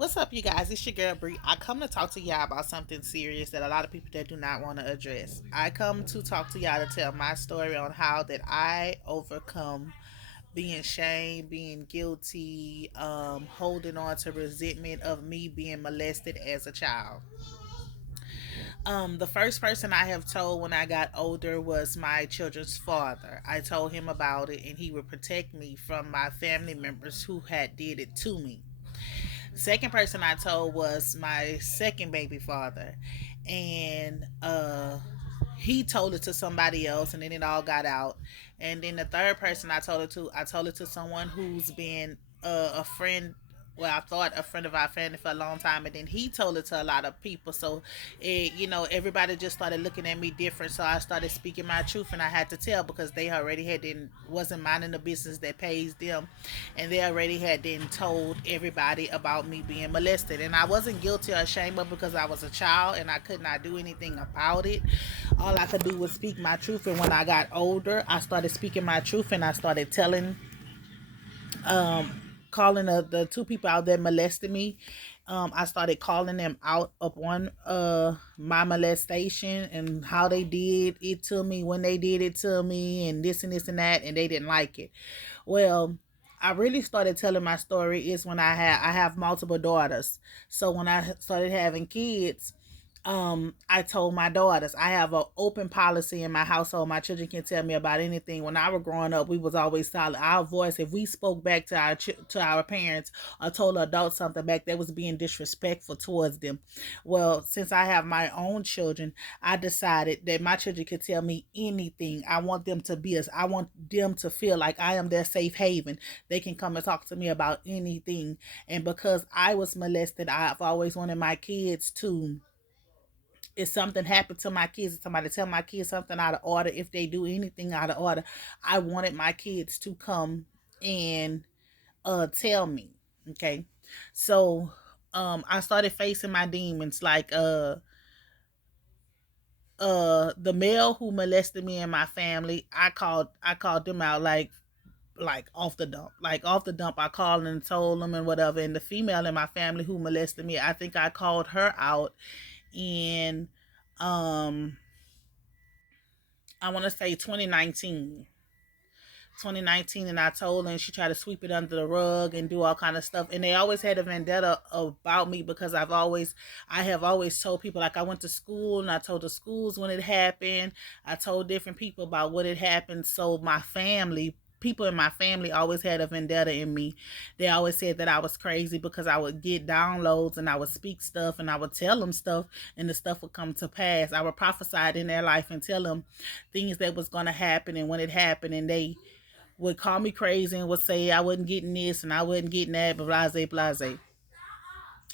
What's up, you guys? It's your girl Bree. I come to talk to y'all about something serious that a lot of people that do not want to address. I come to talk to y'all to tell my story on how that I overcome being shamed, being guilty, holding on to resentment of me being molested as a child. The first person I have told when I got older was my children's father. I told him about it, and he would protect me from my family members who had did it to me. Second person I told was my second baby father, and he told it to somebody else, and then it all got out. And then the third person I told it to someone who's been a friend. Well, I thought a friend of our family for a long time, and then he told it to a lot of people. So, everybody just started looking at me different. So I started speaking my truth, and I had to tell because they already had didn't wasn't minding the business that pays them, and they already had then told everybody about me being molested, and I wasn't guilty or ashamed of it because I was a child and I could not do anything about it. All I could do was speak my truth, and when I got older, I started speaking my truth, and I started telling, calling the two people out that molested me. I started calling them out upon my molestation and how they did it to me, when they did it to me, and this and that, and they didn't like it. Well, I really started telling my story is when I have multiple daughters. So when I started having kids, I told my daughters I have an open policy in my household. My children can tell me about anything. When I was growing up, we was always solid. Our voice, if we spoke back to our parents or told adults something back, that was being disrespectful towards them. Well, since I have my own children, I decided that my children could tell me anything. I want them to feel like I am their safe haven. They can come and talk to me about anything. And because I was molested, I've always wanted my kids to, if something happened to my kids, if somebody tell my kids something out of order, if they do anything out of order, I wanted my kids to come and tell me. Okay. So I started facing my demons, like the male who molested me and my family. I called them out, like off the dump. Like off the dump, I called and told them and whatever. And the female in my family who molested me, I think I called her out in um I want to say 2019, and I told her, and she tried to sweep it under the rug and do all kind of stuff. And they always had a vendetta about me because I have always told people, like I went to school and I told the schools when it happened. I told different people about what had happened. So my family, people in my family always had a vendetta in me. They always said that I was crazy because I would get downloads and I would speak stuff and I would tell them stuff, and the stuff would come to pass. I would prophesy it in their life and tell them things that was going to happen, and when it happened, and they would call me crazy and would say I wasn't getting this and I wasn't getting that, but blase blase.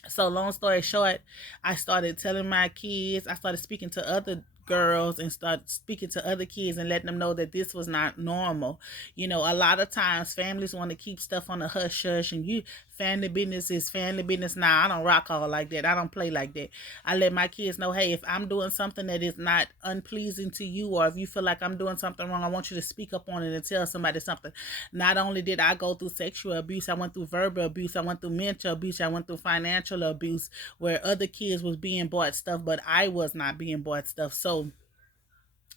So long story short, I started telling my kids, I started speaking to other girls and started speaking to other kids and letting them know that this was not normal. A lot of times families want to keep stuff on the hush hush, and you, family business is family business. Now, I don't rock all like that. I don't play like that. I let my kids know, hey, if I'm doing something that is not unpleasing to you, or if you feel like I'm doing something wrong, I want you to speak up on it and tell somebody something. Not only did I go through sexual abuse, I went through verbal abuse, I went through mental abuse, I went through financial abuse, where other kids was being bought stuff, but I was not being bought stuff. So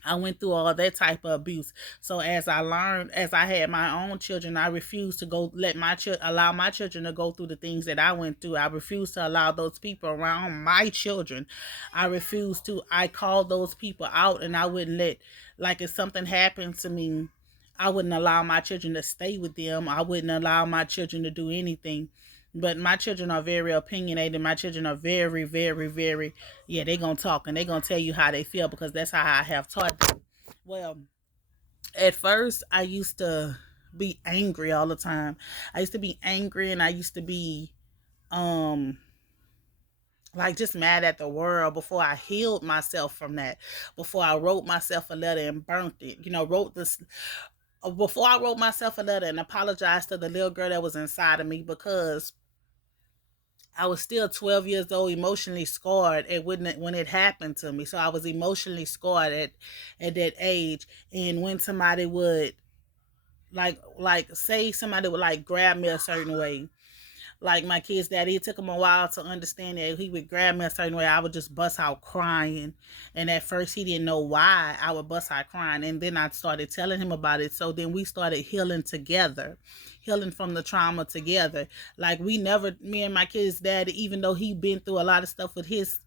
I went through all that type of abuse. So as I learned, as I had my own children, I refused to go let allow my children to go through the things that I went through. I refused to allow those people around my children. I refused to. I called those people out, and I wouldn't let, like, if something happened to me, I wouldn't allow my children to stay with them. I wouldn't allow my children to do anything. But my children are very opinionated. My children are very, very, very, yeah, they gonna talk and they gonna tell you how they feel because that's how I have taught them. Well, at first I used to be angry all the time. I used to be angry, and I used to be um like just mad at the world before I healed myself from that. Before I wrote myself a letter and burnt it. Wrote this before I wrote myself a letter and apologized to the little girl that was inside of me, because I was still 12 years old, emotionally scarred at when it happened to me. So I was emotionally scarred at that age. And when somebody would, like say somebody would like grab me a certain way, Like my kid's daddy, it took him a while to understand that he would grab me a certain way. I would just bust out crying. And at first he didn't know why I would bust out crying. And then I started telling him about it. So then we started healing together, healing from the trauma together. Like we never, me and my kid's daddy, even though he been through a lot of stuff with his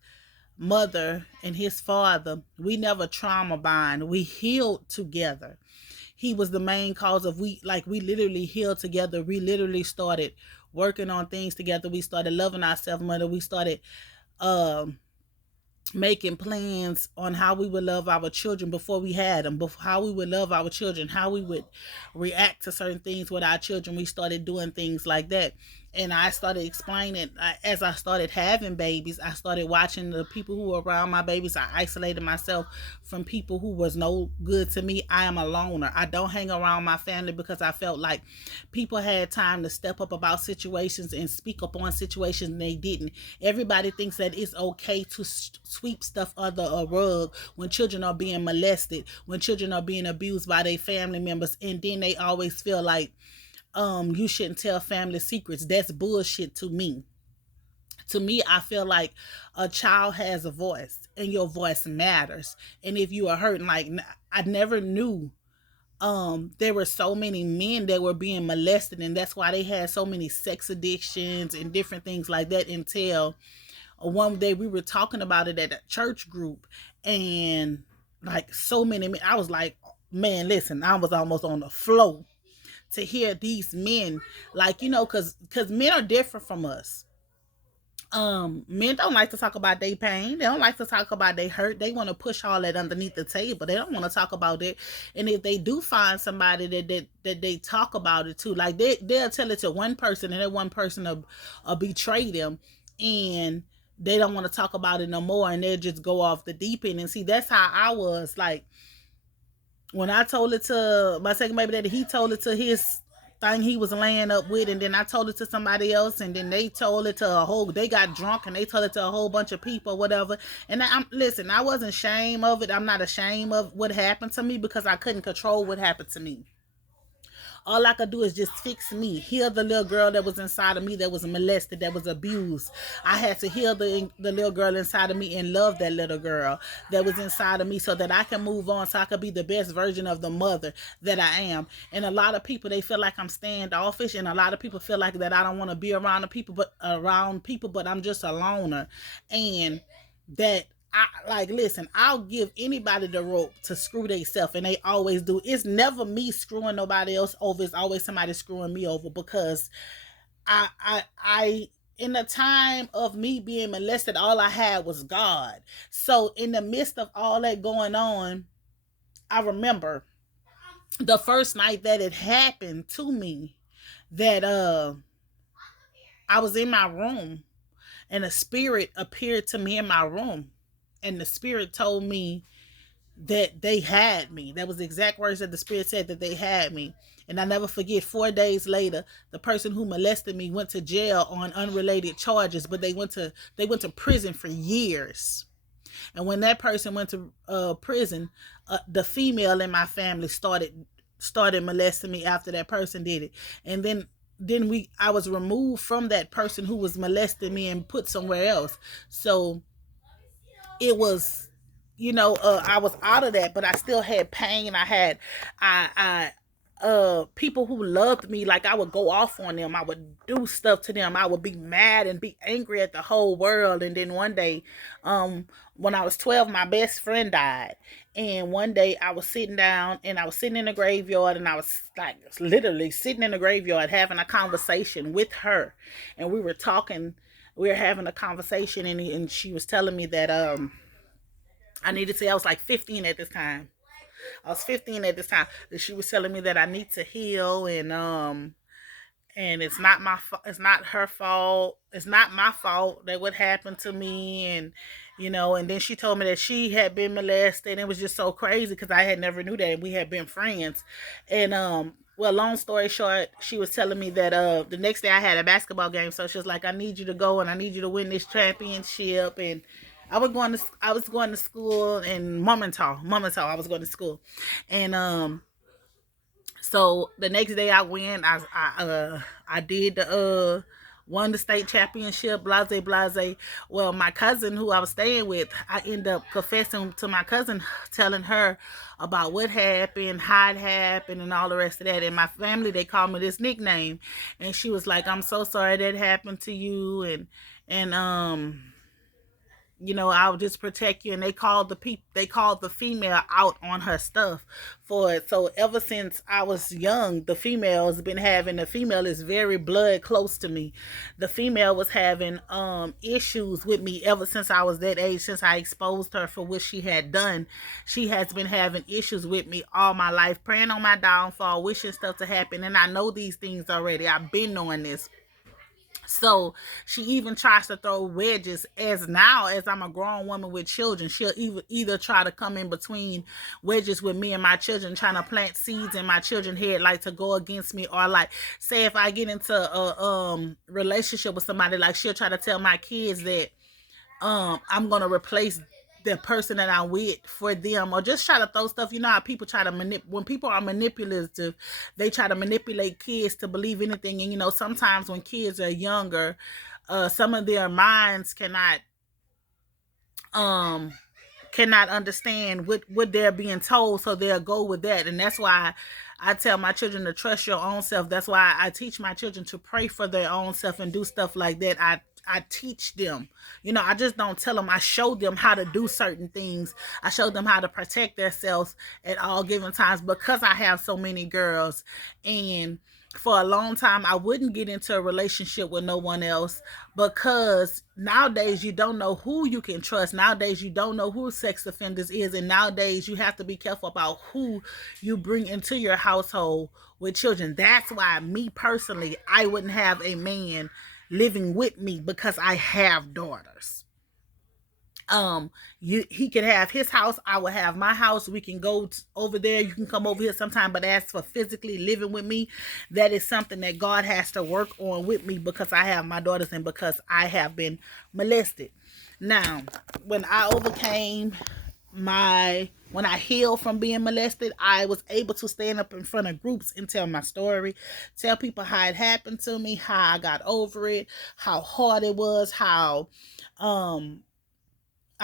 mother and his father, we never trauma bond. We healed together. He was the main cause of we literally healed together. We literally started working on things together. We started loving ourselves more. We started um making plans on how we would love our children before we had them, before how we would love our children, how we would react to certain things with our children. We started doing things like that. And I started explaining as I started having babies, I started watching the people who were around my babies. I isolated myself from people who was no good to me. I am a loner. I don't hang around my family because I felt like people had time to step up about situations and speak up on situations, and they didn't. Everybody thinks that it's okay to sweep stuff under a rug when children are being molested, when children are being abused by their family members, and then they always feel like you shouldn't tell family secrets. That's bullshit to me. To me, I feel like a child has a voice and your voice matters. And if you are hurting, like I never knew there were so many men that were being molested, and that's why they had so many sex addictions and different things like that until one day we were talking about it at a church group, and like so many men, I was like, man, listen, I was almost on the floor to hear these men, like, because men are different from us. Men don't like to talk about their pain. They don't like to talk about their hurt. They want to push all that underneath the table. They don't want to talk about it. And if they do find somebody that they talk about it to, like they'll tell it to one person, and that one person will betray them, and they don't want to talk about it no more, and they'll just go off the deep end. And see, that's how I was. Like when I told it to my second baby daddy, he told it to his thing he was laying up with, and then I told it to somebody else, and then they told it to they got drunk and they told it to a whole bunch of people, whatever. And listen, I wasn't ashamed of it. I'm not ashamed of what happened to me because I couldn't control what happened to me. All I could do is just fix me, heal the little girl that was inside of me that was molested, that was abused. I had to heal the little girl inside of me and love that little girl that was inside of me so that I can move on, so I could be the best version of the mother that I am. And a lot of people, they feel like I'm standoffish, and a lot of people feel like that I don't want to be around people, but I'm just a loner. And that listen, I'll give anybody the rope to screw themselves, and they always do. It's never me screwing nobody else over. It's always somebody screwing me over, because I in the time of me being molested, all I had was God. So in the midst of all that going on, I remember the first night that it happened to me, that I was in my room, and a spirit appeared to me in my room, and the spirit told me that they had me. That was the exact words that the spirit said, that they had me. And I never forget, 4 days later, the person who molested me went to jail on unrelated charges, but they went to prison for years. And when that person went to prison, the female in my family started molesting me after that person did it. And then I was removed from that person who was molesting me and put somewhere else. So it was, I was out of that, but I still had pain. I people who loved me, like I would go off on them, I would do stuff to them, I would be mad and be angry at the whole world. And then one day, when I was 12, my best friend died. And one day I was sitting down, and I was sitting in the graveyard, and I was like literally sitting in the graveyard having a conversation with her. And we were having a conversation, and she was telling me that I was like 15 at this time. I was 15 at this time. And she was telling me that I need to heal, and it's not her fault. It's not my fault that what happened to me. And and then she told me that she had been molested, and it was just so crazy because I had never knew that, and we had been friends. And well, long story short, she was telling me that the next day I had a basketball game, so she was like, I need you to go, and I need you to win this championship. And I was going to school in Momental. I was going to school. And so the next day I went, I did the won the state championship, blase, blase. Well, my cousin who I was staying with, I ended up confessing to my cousin, telling her about what happened, how it happened, and all the rest of that. And my family, they called me this nickname. And she was like, I'm so sorry that happened to you. And I'll just protect you. And they called the female out on her stuff for it. So ever since I was young, the female is very blood close to me. The female was having issues with me ever since I was that age, since I exposed her for what she had done. She has been having issues with me all my life, praying on my downfall, wishing stuff to happen. And I know these things already. I've been knowing this. So she even tries to throw wedges. As I'm a grown woman with children, she'll either try to come in between wedges with me and my children, trying to plant seeds in my children's head, like to go against me, or like say if I get into a relationship with somebody, like she'll try to tell my kids that I'm gonna replace the person that I'm with for them, or just try to throw stuff. You know how people try to when people are manipulative, they try to manipulate kids to believe anything. And sometimes when kids are younger, some of their minds um cannot understand what they're being told, so they'll go with that. And that's why I tell my children to trust your own self. That's why I teach my children to pray for their own self and do stuff like that. I teach them. I just don't tell them. I show them how to do certain things. I show them how to protect themselves at all given times, because I have so many girls. And for a long time, I wouldn't get into a relationship with no one else, because nowadays you don't know who you can trust. Nowadays you don't know who sex offenders is. And nowadays you have to be careful about who you bring into your household with children. That's why me personally, I wouldn't have a man living with me, because I have daughters. He could have his house, I will have my house. We can go over there, you can come over here sometime. But as for physically living with me, that is something that God has to work on with me, because I have my daughters and because I have been molested. Now, when I healed from being molested, I was able to stand up in front of groups and tell my story, tell people how it happened to me, how I got over it, how hard it was, how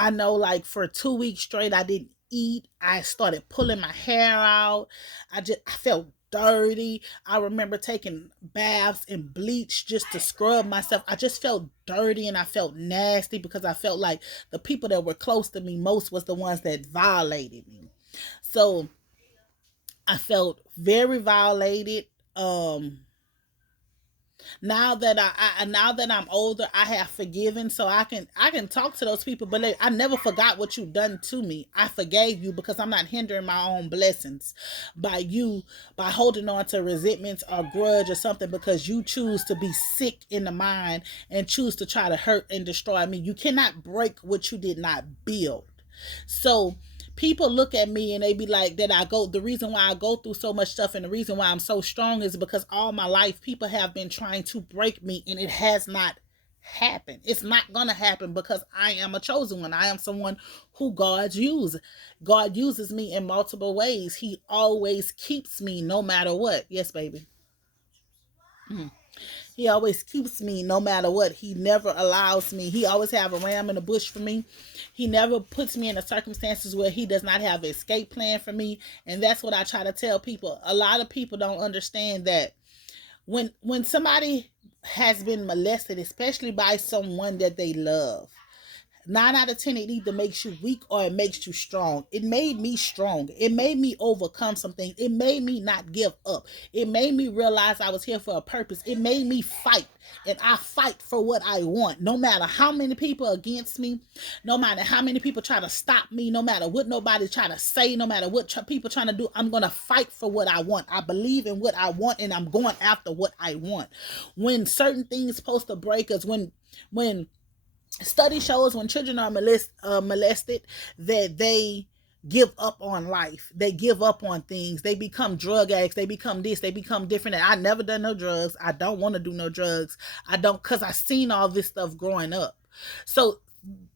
I know, like, for 2 weeks straight I didn't eat. I started pulling my hair out. I felt dirty. I remember taking baths in bleach just to scrub myself. I just felt dirty and I felt nasty, because I felt like the people that were close to me most was the ones that violated me. So I felt very violated. Now that now that I'm older, I have forgiven, so I can talk to those people. But I never forgot what you done to me. I forgave you, because I'm not hindering my own blessings by holding on to resentments or grudge or something, because you choose to be sick in the mind and choose to try to hurt and destroy me. You cannot break what you did not build. So people look at me and they be like, the reason why I go through so much stuff and the reason why I'm so strong is because all my life people have been trying to break me, and it has not happened. It's not gonna happen, because I am a chosen one. I am someone who God uses. God uses me in multiple ways. He always keeps me no matter what. Yes, baby. Mm. He always keeps me no matter what. He never allows me. He always have a ram in the bush for me. He never puts me in the circumstances where he does not have an escape plan for me. And that's what I try to tell people. A lot of people don't understand that when somebody has been molested, especially by someone that they love, 9 out of 10, it either makes you weak or it makes you strong. It made me strong. It made me overcome some things. It made me not give up. It made me realize I was here for a purpose. It made me fight. And I fight for what I want. No matter how many people are against me, no matter how many people try to stop me, no matter what nobody try to say, no matter what people trying to do, I'm going to fight for what I want. I believe in what I want, and I'm going after what I want. When certain things supposed to break us, when study shows when children are molested, that they give up on life. They give up on things. They become drug addicts. They become this. They become different. And I never done no drugs. I don't want to do no drugs. I don't, because I seen all this stuff growing up. So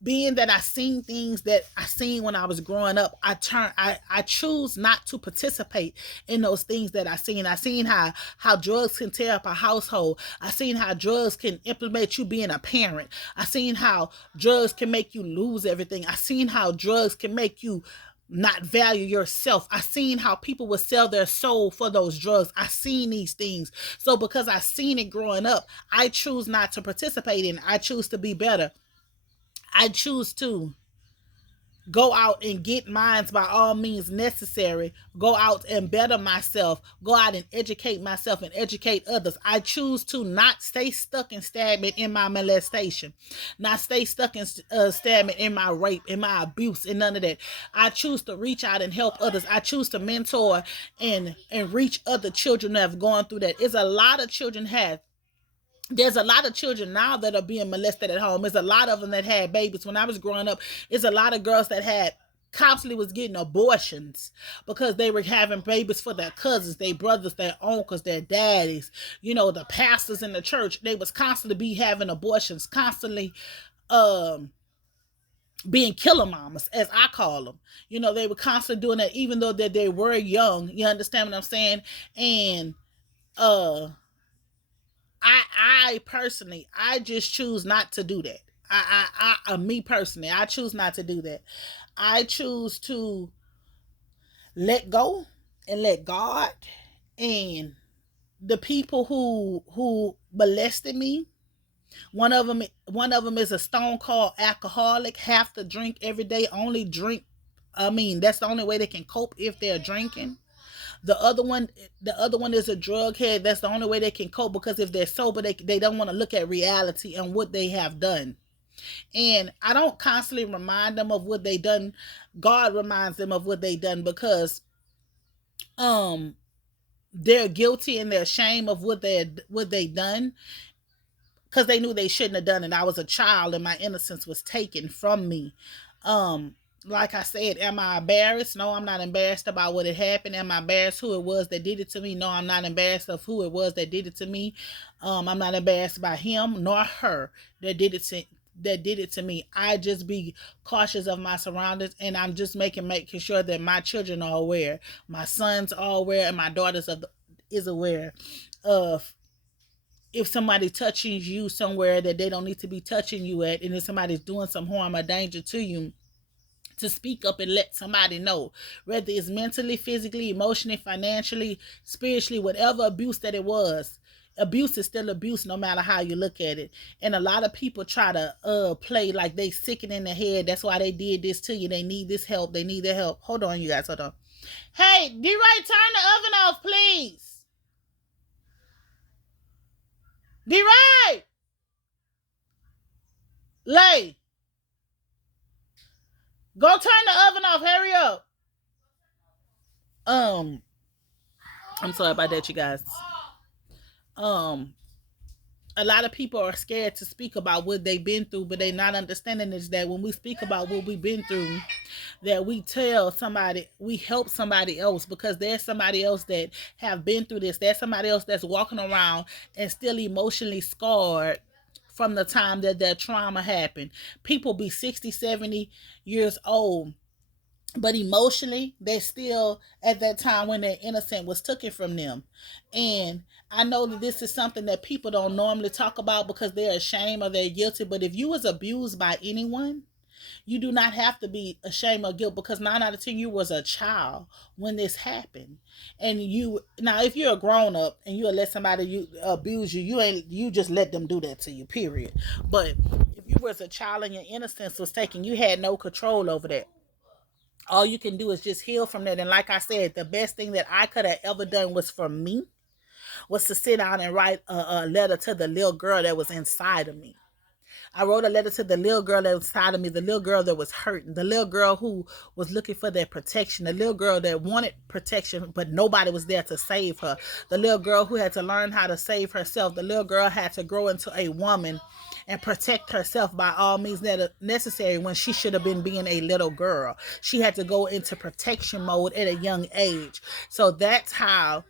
being that I seen things that I seen when I was growing up, I choose not to participate in those things that I seen. I seen how drugs can tear up a household. I seen how drugs can implement you being a parent. I seen how drugs can make you lose everything. I seen how drugs can make you not value yourself. I seen how people would sell their soul for those drugs. I seen these things. So because I seen it growing up, I choose not to participate in it. I choose to be better. I choose to go out and get minds by all means necessary. Go out and better myself. Go out and educate myself and educate others. I choose to not stay stuck and stagnant in my molestation, not stay stuck and stagnant in my rape, in my abuse, and none of that. I choose to reach out and help others. I choose to mentor and reach other children that have gone through that. It's a lot of children have there's a lot of children now that are being molested at home. There's a lot of them that had babies. When I was growing up, there's a lot of girls that had constantly was getting abortions because they were having babies for their cousins, their brothers, their uncles, their daddies. You know, the pastors in the church, they was constantly be having abortions, constantly um being killer mamas, as I call them. You know, they were constantly doing that even though that they were young. You understand what I'm saying? And uh I personally, I just choose not to do that. Me personally, I choose not to do that. I choose to let go and let God and the people who molested me. One of them is a stone cold alcoholic. Have to drink every day. Only drink. I mean, that's the only way they can cope if they're drinking. The other one, the other one is a drug head. That's the only way they can cope because if they're sober, they don't want to look at reality and what they have done. And I don't constantly remind them of what they done. God reminds them of what they done because um they're guilty and they're ashamed of what they done because they knew they shouldn't have done it. I was a child and my innocence was taken from me. Um, like I said, am I embarrassed? No, I'm not embarrassed about what had happened. Am I embarrassed who it was that did it to me? No, I'm not embarrassed of who it was that did it to me. I'm not embarrassed by him nor her that did it to me. I just be cautious of my surroundings and I'm just making sure that my children are aware, my sons are aware, and my daughters is aware of if somebody touching you somewhere that they don't need to be touching you at, and if somebody's doing some harm or danger to you, to speak up and let somebody know, whether it's mentally, physically, emotionally, financially, spiritually, whatever abuse that it was. Abuse is still abuse no matter how you look at it. And a lot of people try to play like they sick it in the head. That's why they did this to you. They need this help. They need their help. Hold on, you guys. Hold on. Hey, D-Ray, turn the oven off, please. D-Ray! Lay. Go turn the oven off. Hurry up. Um, I'm sorry about that, you guys. Um, a lot of people are scared to speak about what they've been through, but they not understanding is that when we speak about what we've been through, that we tell somebody, we help somebody else because there's somebody else that have been through this. There's somebody else that's walking around and still emotionally scarred from the time that their trauma happened. People be 60, 70 years old, but emotionally they still at that time when their innocence was taken from them. And I know that this is something that people don't normally talk about because they're ashamed or they're guilty, but if you was abused by anyone, you do not have to be ashamed or guilt because 9 out of 10 you was a child when this happened. And you now if you're a grown up and you let somebody you abuse you, you just let them do that to you, period. But if you was a child and your innocence was taken, you had no control over that. All you can do is just heal from that. And like I said, the best thing that I could have ever done was for me was to sit down and write a letter to the little girl that was inside of me. I wrote a letter to the little girl that was inside of me, the little girl that was hurting, the little girl who was looking for that protection, the little girl that wanted protection, but nobody was there to save her, the little girl who had to learn how to save herself, the little girl had to grow into a woman and protect herself by all means necessary when she should have been being a little girl. She had to go into protection mode at a young age. So that's how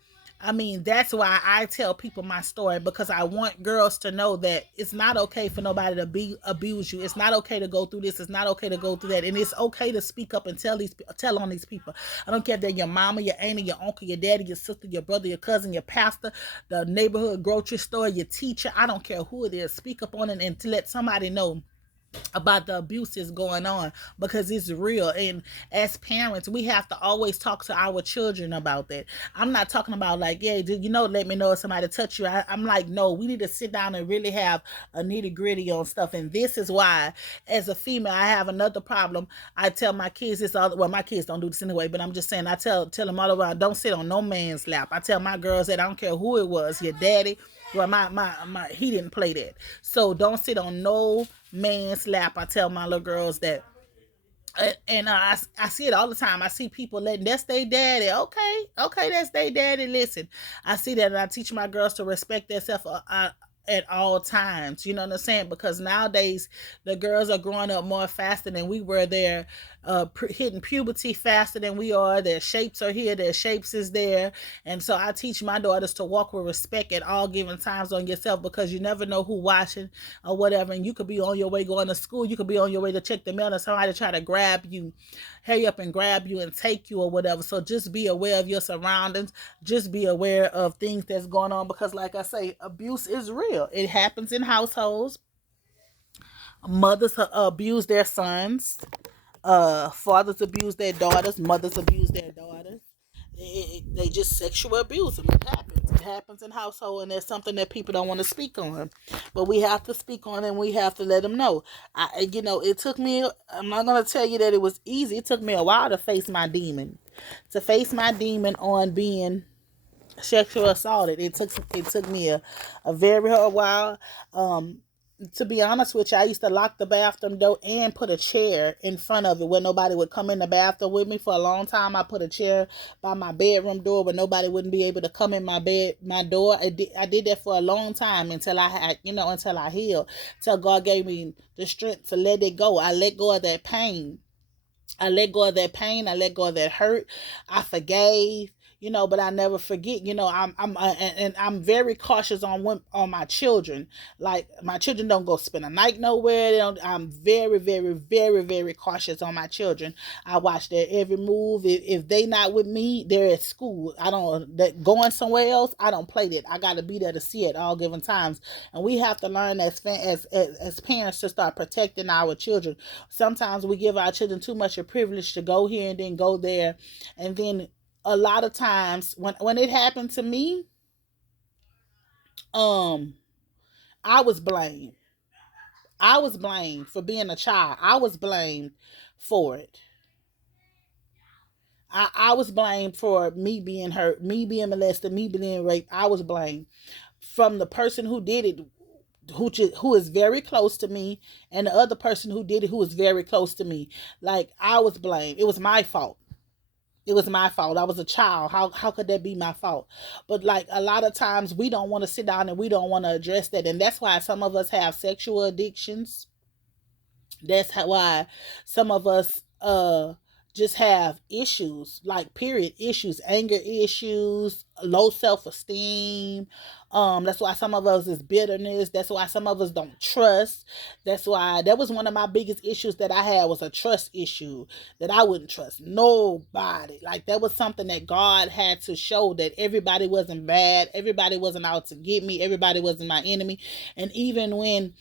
I mean, that's why I tell people my story, because I want girls to know that it's not okay for nobody to be abuse you. It's not okay to go through this. It's not okay to go through that, and it's okay to speak up and tell on these people. I don't care if they're your mama, your auntie, your uncle, your daddy, your sister, your brother, your cousin, your pastor, the neighborhood grocery store, your teacher. I don't care who it is. Speak up on it and to let somebody know about the abuses going on, because it's real. And as parents, we have to always talk to our children about that. I'm not talking about like, yeah, let me know if somebody touch you. I'm like, no, we need to sit down and really have a nitty gritty on stuff. And this is why, as a female, I have another problem. I tell my kids this all, well, my kids don't do this anyway, but I'm just saying, I tell them all around, don't sit on no man's lap. I tell my girls that I don't care who it was, your daddy. Well, my he didn't play that. So don't sit on no man's lap. I tell my little girls that. And I see it all the time. I see people letting, that's their daddy. Okay, that's their daddy. Listen, I see that, and I teach my girls to respect themselves at all times. You know what I'm saying? Because nowadays the girls are growing up more faster than we were. They're hitting puberty faster than we are. Their shapes are here. Their shapes is there. And so I teach my daughters to walk with respect at all given times on yourself, because you never know who watching or whatever. And you could be on your way going to school. You could be on your way to check the mail, and somebody try to grab you, hurry up and grab you and take you or whatever. So just be aware of your surroundings. Just be aware of things that's going on, because like I say, abuse is real. It happens in households. Mothers abuse their sons. Fathers abuse their daughters. Mothers abuse their daughters. They just sexual abuse them. It happens. It happens in household, and that's something that people don't want to speak on. But we have to speak on it, and we have to let them know. It took me, I'm not going to tell you that it was easy. It took me a while to face my demon. To face my demon on being sexual assaulted. It took me a very hard while. To be honest with you, I used to lock the bathroom door and put a chair in front of it where nobody would come in the bathroom with me. For a long time, I put a chair by my bedroom door where nobody wouldn't be able to come in my door. I did that for a long time until until I healed. Until God gave me the strength to let it go. I let go of that pain. I let go of that pain. I let go of that hurt. I forgave, but I never forget. And I'm very cautious on my children. Like, my children don't go spend a night nowhere. I'm very, very, very, very cautious on my children. I watch their every move. If they not with me, they're at school. I don't going somewhere else. I don't play that. I got to be there to see it all given times. And we have to learn as parents to start protecting our children. Sometimes we give our children too much of privilege to go here and then go there, and then a lot of times when it happened to me, um I was blamed. I was blamed for being a child. I was blamed for it. I was blamed for me being hurt, me being molested, me being raped. I was blamed from the person who did it, who is very close to me, and the other person who did it, who was very close to me. Like, I was blamed. It was my fault. It was my fault. I was a child. How could that be my fault? But like, a lot of times we don't want to sit down and we don't want to address that. And that's why some of us have sexual addictions. Why some of us just have issues, like, period issues, anger issues, low self-esteem. That's why some of us is bitterness. That's why some of us don't trust. That's why that was one of my biggest issues that I had, was a trust issue, that I wouldn't trust nobody. Like, that was something that God had to show, that everybody wasn't bad, everybody wasn't out to get me, everybody wasn't my enemy. And even when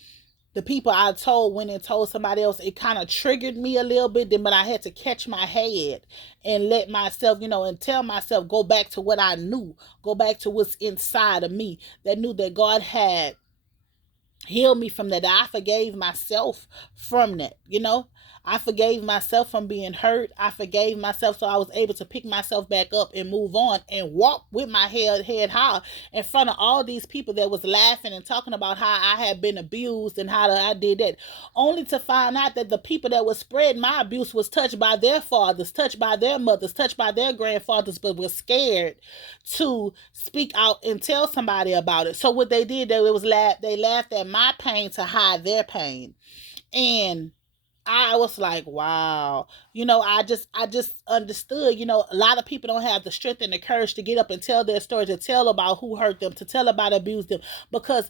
the people I told went and told somebody else, it kind of triggered me a little bit. But I had to catch my head and let myself, and tell myself, go back to what I knew, go back to what's inside of me, that knew that God had healed me from that. I forgave myself from that. I forgave myself from being hurt. I forgave myself, so I was able to pick myself back up and move on and walk with my head high in front of all these people that was laughing and talking about how I had been abused and how I did that, only to find out that the people that was spreading my abuse was touched by their fathers, touched by their mothers, touched by their grandfathers, but was scared to speak out and tell somebody about it. So what they did, they laughed at my pain to hide their pain. And I was like, wow. I just understood, a lot of people don't have the strength and the courage to get up and tell their story, to tell about who hurt them, to tell about abused them, because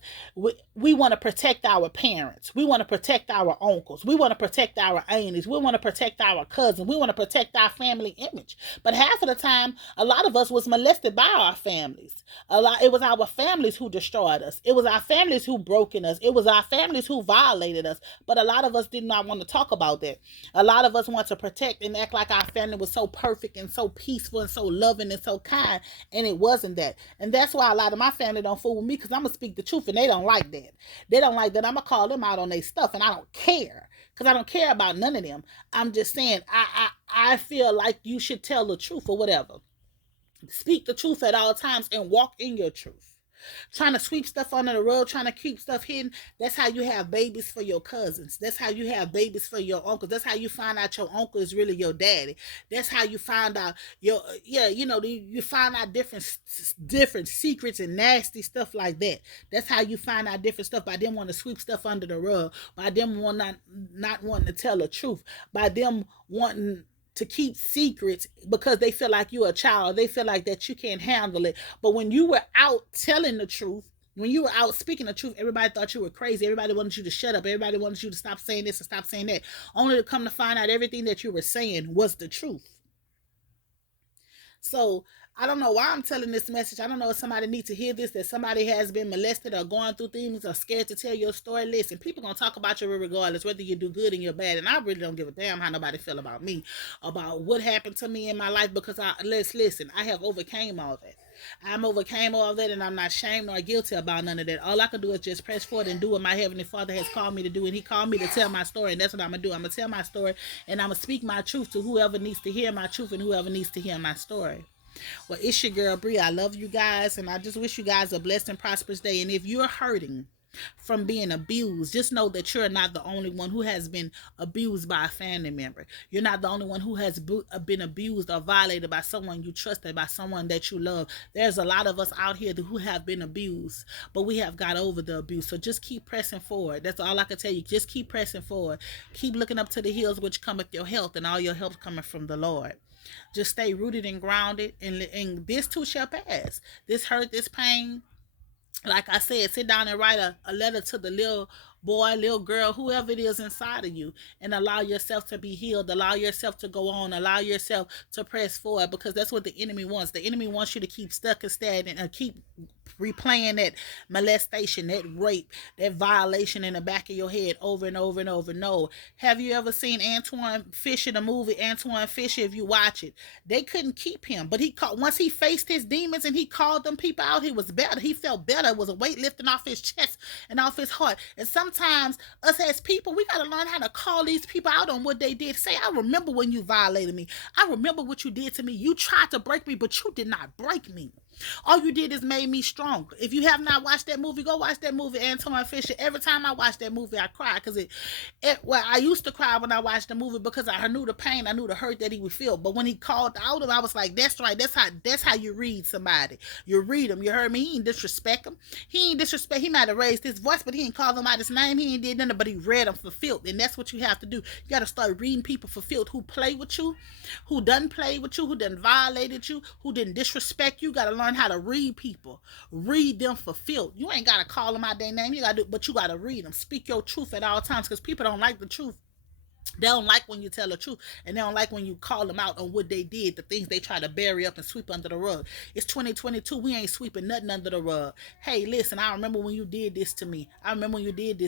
we want to protect our parents. We want to protect our uncles. We want to protect our aunties. We want to protect our cousins. We want to protect our family image. But half of the time, a lot of us was molested by our families. It was our families who destroyed us. It was our families who broken us. It was our families who violated us. But a lot of us did not want to talk about that. A lot of us want to protect and act like our family was so perfect and so peaceful and so loving and so kind, and it wasn't that. And that's why a lot of my family don't fool with me, because I'm gonna speak the truth, and they don't like that. They don't like that. I'm gonna call them out on their stuff, and I don't care, because I don't care about none of them. I'm just saying, I feel like you should tell the truth or whatever. Speak the truth at all times and walk in your truth. Trying to sweep stuff under the rug, trying to keep stuff hidden. That's how you have babies for your cousins. That's how you have babies for your uncles. That's how you find out your uncle is really your daddy. That's how you find out you find out different secrets and nasty stuff like that. That's how you find out different stuff, by them wanting to sweep stuff under the rug, by them not wanting to tell the truth, by them wanting to keep secrets because they feel like you're a child. They feel like that you can't handle it. But when you were out telling the truth, when you were out speaking the truth, everybody thought you were crazy. Everybody wanted you to shut up. Everybody wanted you to stop saying this and stop saying that. Only to come to find out everything that you were saying was the truth. So I don't know why I'm telling this message. I don't know if somebody needs to hear this, that somebody has been molested or going through things or scared to tell your story. Listen, people gonna talk about you regardless, whether you do good or you're bad. And I really don't give a damn how nobody feel about me, about what happened to me in my life, because let's listen, I have overcame all that. I'm overcame all that, and I'm not shamed nor guilty about none of that. All I can do is just press forward and do what my Heavenly Father has called me to do. And He called me to tell my story, and that's what I'm going to do. I'm going to tell my story, and I'm going to speak my truth to whoever needs to hear my truth and whoever needs to hear my story. Well, it's your girl, Bree. I love you guys, and I just wish you guys a blessed and prosperous day. And if you're hurting from being abused, just know that you're not the only one who has been abused by a family member. You're not the only one who has been abused or violated by someone you trusted, by someone that you love. There's a lot of us out here who have been abused, but we have got over the abuse. So just keep pressing forward. That's all I can tell you. Just keep pressing forward. Keep looking up to the hills which cometh your health, and all your help coming from the Lord. Just stay rooted and grounded, and this too shall pass. This hurt, this pain, like I said, sit down and write a letter to the little boy, little girl, whoever it is inside of you, and allow yourself to be healed. Allow yourself to go on. Allow yourself to press forward, because that's what the enemy wants. The enemy wants you to keep stuck and stagnant and keep replaying that molestation, that rape, that violation in the back of your head over and over and over. No. Have you ever seen Antwone Fisher, the movie Antwone Fisher? If you watch it, they couldn't keep him, but once he faced his demons and he called them people out, he was better. He felt better. It was a weight lifting off his chest and off his heart. And sometimes us as people, we got to learn how to call these people out on what they did. Say, I remember when you violated me. I remember what you did to me. You tried to break me, but you did not break me. All you did is made me strong. If you have not watched that movie, go watch that movie, Antwone Fisher. Every time I watch that movie, I cry, because I used to cry when I watched the movie, because I knew the pain, I knew the hurt that he would feel. But when he called out him, I was like, that's right. That's how you read somebody. You read him. You heard me? He ain't disrespect him. He might have raised his voice, but he ain't called him out his name. He ain't did nothing, but he read him for filth. And that's what you have to do. You got to start reading people for filth, who play with you, who doesn't play with you, who doesn't violated you, who didn't disrespect you. You got to learn how to read people. Read them for filth. You ain't got to call them out their name. But you got to read them. Speak your truth at all times, because people don't like the truth. They don't like when you tell the truth, and they don't like when you call them out on what they did, the things they try to bury up and sweep under the rug. It's 2022. We ain't sweeping nothing under the rug. Hey, listen, I remember when you did this to me. I remember when you did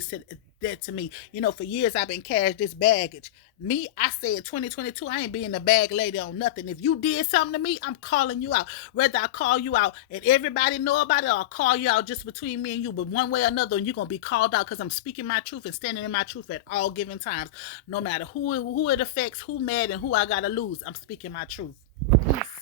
that to me. For years I've been carrying this baggage. Me, I said 2022, I ain't being a bag lady on nothing. If you did something to me, I'm calling you out. Whether I call you out and everybody know about it, or I'll call you out just between me and you, but one way or another, you're going to be called out, because I'm speaking my truth and standing in my truth at all given times. No matter who it affects, who mad, and who I got to lose, I'm speaking my truth. Peace.